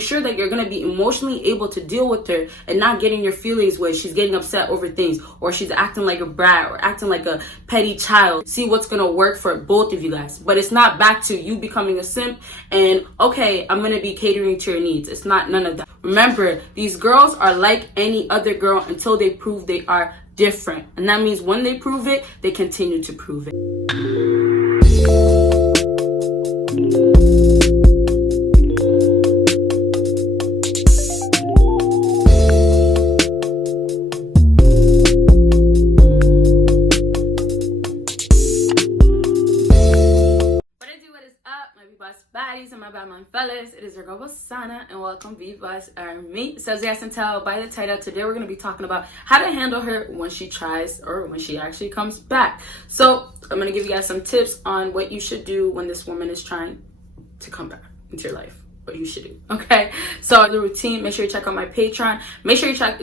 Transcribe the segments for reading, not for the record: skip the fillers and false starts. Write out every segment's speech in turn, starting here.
Sure that you're going to be emotionally able to deal with her and not getting your feelings when she's getting upset over things, or she's acting like a brat or acting like a petty child. See what's going to work for both of you guys. But it's not back to you becoming a simp and, okay, I'm going to be catering to your needs. It's not none of that. Remember, these girls are like any other girl until they prove they are different. And that means when they prove it, they continue to prove it. Baddies and my bad man fellas, it is your girl Bosana and welcome BBossArmy. So as you guys can tell by the title, today we're going to be talking about how to handle her when she tries or when she actually comes back. So I'm going to give you guys some tips on what you should do when this woman is trying to come back into your life. What you should do, okay? So the routine, make sure you check out my Patreon. Make sure you check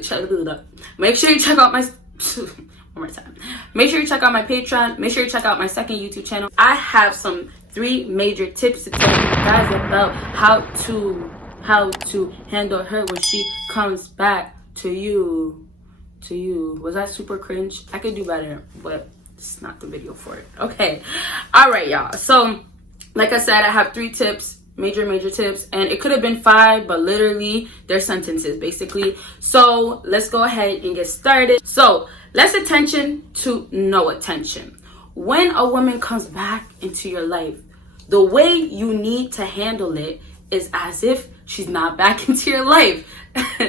out my one more time. Make sure you check out my Patreon. Make sure you check out my second YouTube channel. I have some 3 major tips to tell you guys about how to handle her when she comes back to you. Was that super cringe? I could do better, but it's not the video for it. Okay. All right, y'all. So like I said, I have 3 tips, major tips, and it could have been 5, but literally they're sentences basically. So let's go ahead and get started. So less attention to no attention. When a woman comes back into your life, the way you need to handle it is as if she's not back into your life.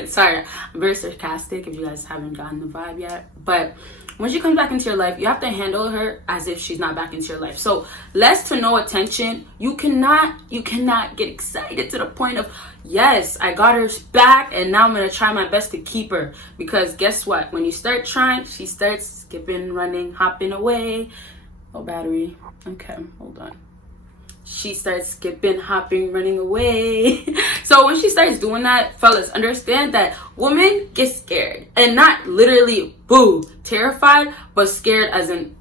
Sorry, I'm very sarcastic if you guys haven't gotten the vibe yet. But when she comes back into your life, you have to handle her as if she's not back into your life. So less to no attention. You cannot get excited to the point of, yes, I got her back and now I'm going to try my best to keep her. Because guess what? When you start trying, she starts skipping, running, hopping away. Oh, battery. Okay, hold on. She starts skipping, hopping, running away. So when she starts doing that, fellas, understand that women get scared. And not literally, boo, terrified, but scared as in,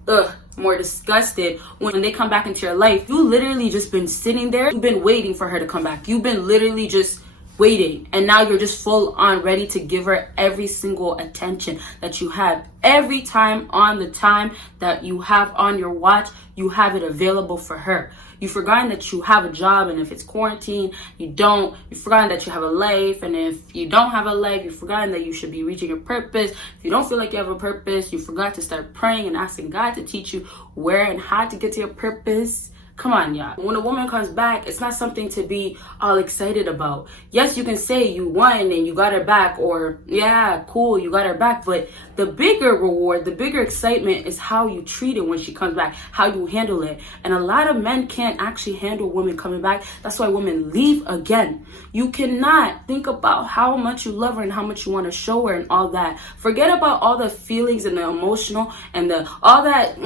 more disgusted when they come back into your life. You literally just been sitting there. You've been waiting for her to come back. You've been literally just waiting, and now you're just full on ready to give her every single attention that you have. Every time on the time that you have on your watch, you have it available for her. You've forgotten that you have a job, and if it's quarantine, you don't. You've forgotten that you have a life, and if you don't have a life, you've forgotten that you should be reaching your purpose. If you don't feel like you have a purpose, you forgot to start praying and asking God to teach you where and how to get to your purpose. Come on, y'all. When a woman comes back, it's not something to be all excited about. Yes, you can say you won and you got her back, or yeah, cool, you got her back. But the bigger reward, the bigger excitement is how you treat it when she comes back, how you handle it. And a lot of men can't actually handle women coming back. That's why women leave again. You cannot think about how much you love her and how much you want to show her and all that. Forget about all the feelings and the emotional and all that.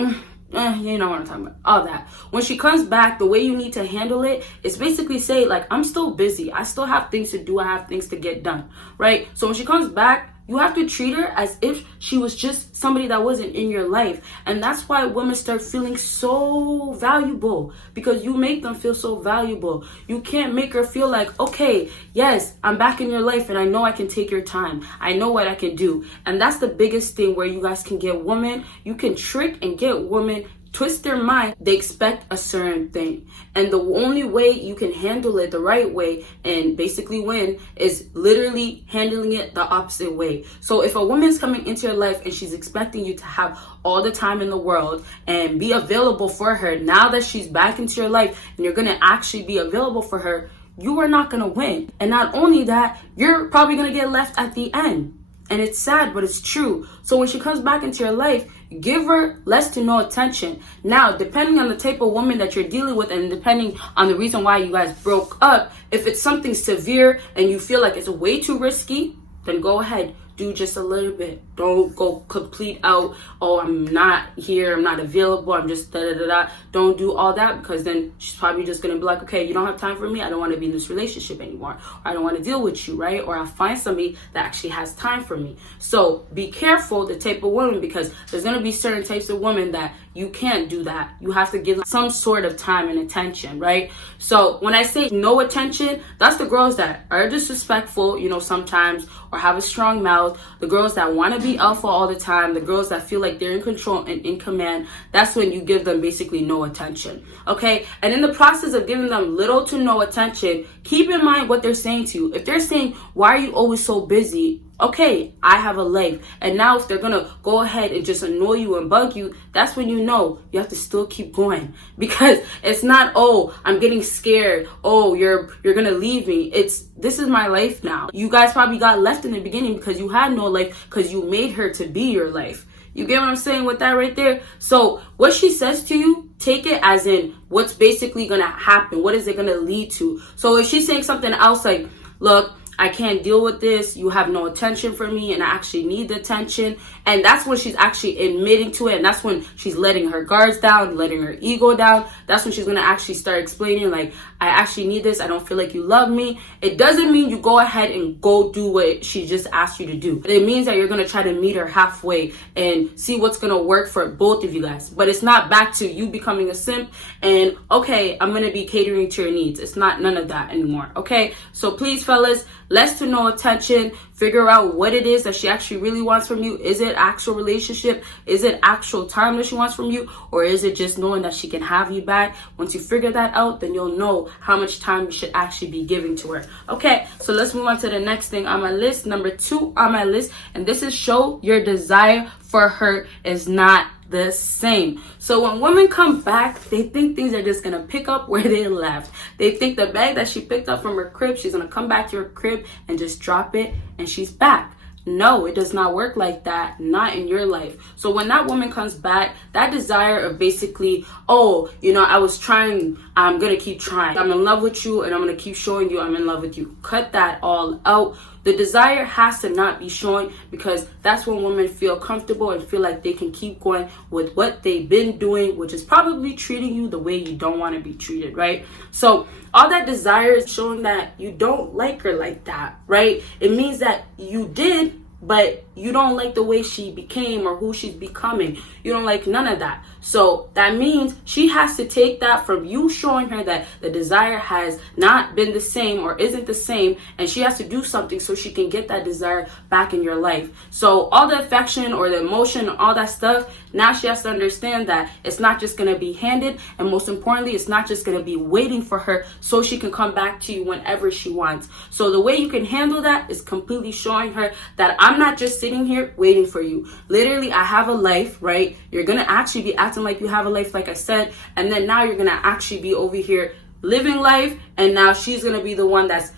You know what I'm talking about, all that. When she comes back, the way you need to handle it is basically say, like, I'm still busy, I still have things to do, I have things to get done, right? So when she comes back, you have to treat her as if she was just somebody that wasn't in your life. And that's why women start feeling so valuable, because you make them feel so valuable. You can't make her feel like, okay, yes, I'm back in your life and I know I can take your time. I know what I can do. And that's the biggest thing where you guys can get women. You can trick and get women, twist their mind. They expect a certain thing, and the only way you can handle it the right way and basically win is literally handling it the opposite way. So if a woman's coming into your life and she's expecting you to have all the time in the world and be available for her, now that she's back into your life and you're gonna actually be available for her, you are not gonna win. And not only that, you're probably gonna get left at the end. And it's sad, but it's true. So when she comes back into your life, give her less to no attention. Now, depending on the type of woman that you're dealing with and depending on the reason why you guys broke up, if it's something severe and you feel like it's way too risky, then go ahead. do just a little bit. Don't go complete out, oh, I'm not here, I'm not available, I'm just da-da-da-da. Don't do all that, because then she's probably just going to be like, okay, you don't have time for me, I don't want to be in this relationship anymore, or I don't want to deal with you, right? Or I'll find somebody that actually has time for me. So be careful the type of woman, because there's going to be certain types of women that you can't do that. You have to give them some sort of time and attention, right? So when I say no attention, that's the girls that are disrespectful, sometimes, or have a strong mouth, the girls that want to be alpha all the time, the girls that feel like they're in control and in command. That's when you give them basically no attention, okay? And in the process of giving them little to no attention, keep in mind what they're saying to you. If they're saying, why are you always so busy? Okay, I have a life. And now if they're gonna go ahead and just annoy you and bug you, that's when you know you have to still keep going. Because it's not, oh, I'm getting scared, oh, you're gonna leave me. It's, this is my life now. You guys probably got left in the beginning because you had no life, because you made her to be your life. You get what I'm saying with that right there? So what she says to you, take it as in what's basically gonna happen. What is it gonna lead to? So if she's saying something else like, look, I can't deal with this, you have no attention for me, and I actually need the attention. And that's when she's actually admitting to it, and that's when she's letting her guards down, letting her ego down. That's when she's going to actually start explaining, like, I actually need this, I don't feel like you love me. It doesn't mean you go ahead and go do what she just asked you to do. It means that you're going to try to meet her halfway and see what's going to work for both of you guys. But it's not back to you becoming a simp and, okay, I'm going to be catering to your needs. It's not none of that anymore, okay? So please, fellas, less to no attention. Figure out what it is that she actually really wants from you. Is it actual relationship? Is it actual time that she wants from you? Or is it just knowing that she can have you back? Once you figure that out, then you'll know how much time you should actually be giving to her. Okay, so let's move on to the next thing on my list. Number 2 on my list, and this is show your desire for her is not the same. So when women come back, they think things are just gonna pick up where they left. They think the bag that she picked up from her crib, she's gonna come back to her crib and just drop it and she's back. No, it does not work like that. Not in your life. So when that woman comes back, that desire of basically, oh, I was trying, I'm gonna keep trying. I'm in love with you and I'm gonna keep showing you I'm in love with you. Cut that all out. The desire has to not be shown, because that's when women feel comfortable and feel like they can keep going with what they've been doing, which is probably treating you the way you don't want to be treated, right? So all that desire is showing that you don't like her like that, right? It means that you did, but you don't like the way she became or who she's becoming. You don't like none of that. So that means she has to take that from you showing her that the desire has not been the same or isn't the same, and she has to do something so she can get that desire back in your life. So all the affection or the emotion, all that stuff, now she has to understand that it's not just going to be handed, and most importantly, it's not just going to be waiting for her so she can come back to you whenever she wants. So the way you can handle that is completely showing her that I'm not just sitting here waiting for you. Literally, I have a life, right? You're going to actually be acting like you have a life, like I said, and then now you're going to actually be over here living life, and now she's going to be the one that's,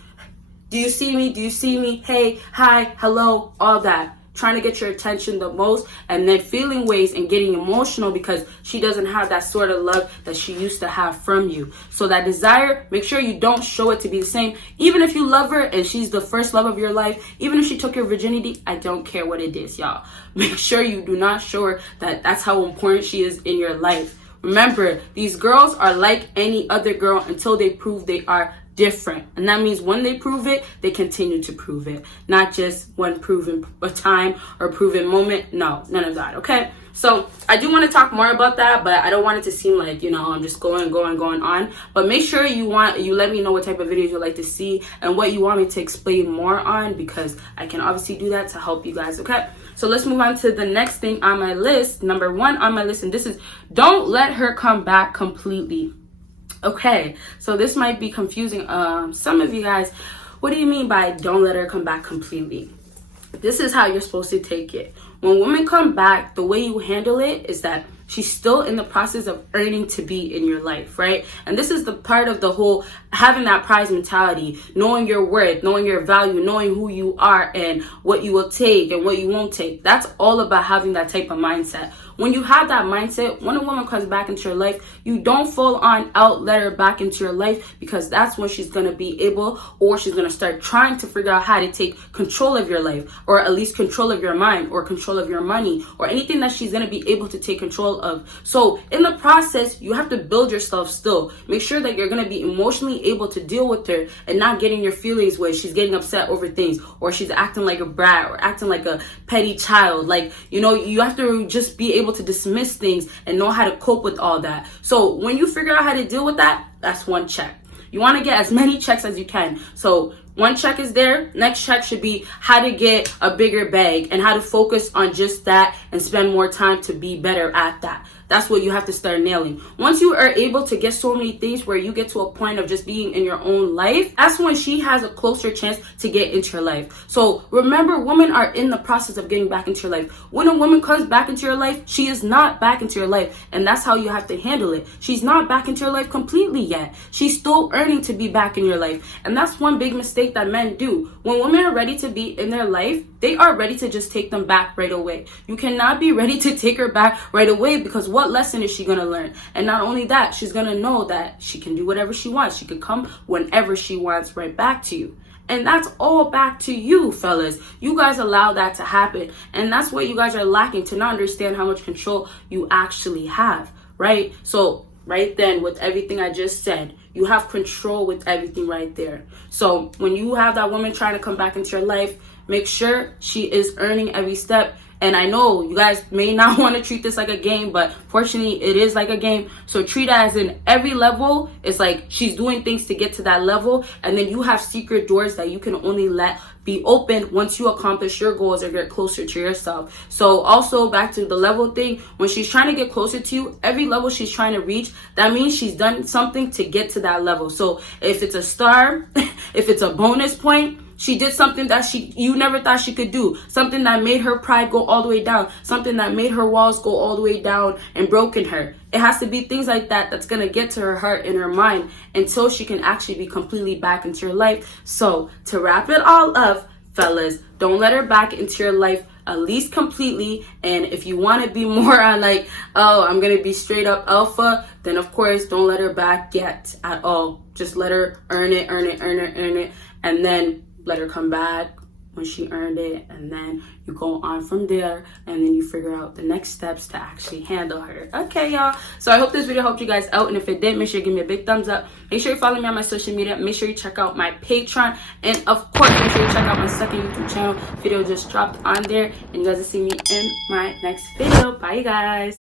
do you see me? Do you see me? Hey, hi, hello, all that. Trying to get your attention the most, and then feeling ways and getting emotional because she doesn't have that sort of love that she used to have from you. So that desire, make sure you don't show it to be the same. Even if you love her and she's the first love of your life, even if she took your virginity, I don't care what it is, y'all. Make sure you do not show her that that's how important she is in your life. Remember, these girls are like any other girl until they prove they are different. And that means when they prove it, they continue to prove it. Not just one proven a time or proven moment. No, none of that, okay? So I do want to talk more about that, but I don't want it to seem like, I'm just going on. But make sure you let me know what type of videos you'd like to see and what you want me to explain more on, because I can obviously do that to help you guys, okay? So let's move on to the next thing on my list. Number 1 on my list, and this is don't let her come back completely. Okay, so this might be confusing some of you guys. What do you mean by don't let her come back completely? This is how you're supposed to take it. When women come back, the way you handle it is that she's still in the process of earning to be in your life, right? And this is the part of the whole having that prize mentality, knowing your worth, knowing your value, knowing who you are and what you will take and what you won't take. That's all about having that type of mindset. When you have that mindset, when a woman comes back into your life, you don't full on out let her back into your life, because that's when she's going to be able, or she's going to start trying to figure out how to take control of your life, or at least control of your mind, or control of your money, or anything that she's going to be able to take control of. So in the process, you have to build yourself still. Make sure that you're going to be emotionally able to deal with her and not getting your feelings where she's getting upset over things, or she's acting like a brat, or acting like a petty child. Like, you know, you have to just be able to dismiss things and know how to cope with all that. So when you figure out how to deal with that, that's one check. You want to get as many checks as you can. So one check is there. Next check should be how to get a bigger bag and how to focus on just that and spend more time to be better at that. That's what you have to start nailing. Once you are able to get so many things where you get to a point of just being in your own life, that's when she has a closer chance to get into your life. So remember, women are in the process of getting back into your life. When a woman comes back into your life, she is not back into your life. And that's how you have to handle it. She's not back into your life completely yet. She's still earning to be back in your life. And that's one big mistake that men do. When women are ready to be in their life, they are ready to just take them back right away. You cannot be ready to take her back right away, because what lesson is she going to learn? And not only that, she's going to know that she can do whatever she wants. She can come whenever she wants right back to you. And that's all back to you, fellas. You guys allow that to happen. And that's what you guys are lacking, to not understand how much control you actually have, right? So right then, with everything I just said, you have control with everything right there. So when you have that woman trying to come back into your life, make sure she is earning every step. And I know you guys may not want to treat this like a game, but fortunately it is like a game. So treat it as in every level, it's like she's doing things to get to that level. And then you have secret doors that you can only let be open once you accomplish your goals or get closer to yourself. So also back to the level thing, when she's trying to get closer to you, every level she's trying to reach, that means she's done something to get to that level. So if it's a star, if it's a bonus point, she did something that you never thought she could do. Something that made her pride go all the way down. Something that made her walls go all the way down and broken her. It has to be things like that that's going to get to her heart and her mind until she can actually be completely back into your life. So to wrap it all up, fellas, don't let her back into your life, at least completely. And if you want to be more on like, oh, I'm going to be straight up alpha, then of course don't let her back yet at all. Just let her earn it. And then let her come back when she earned it, and then you go on from there, and then you figure out the next steps to actually handle her. Okay, y'all. So I hope this video helped you guys out, and if it did, make sure you give me a big thumbs up. Make sure you follow me on my social media. Make sure you check out my Patreon, and of course, make sure you check out my second YouTube channel. Video just dropped on there, and you guys will see me in my next video. Bye, you guys.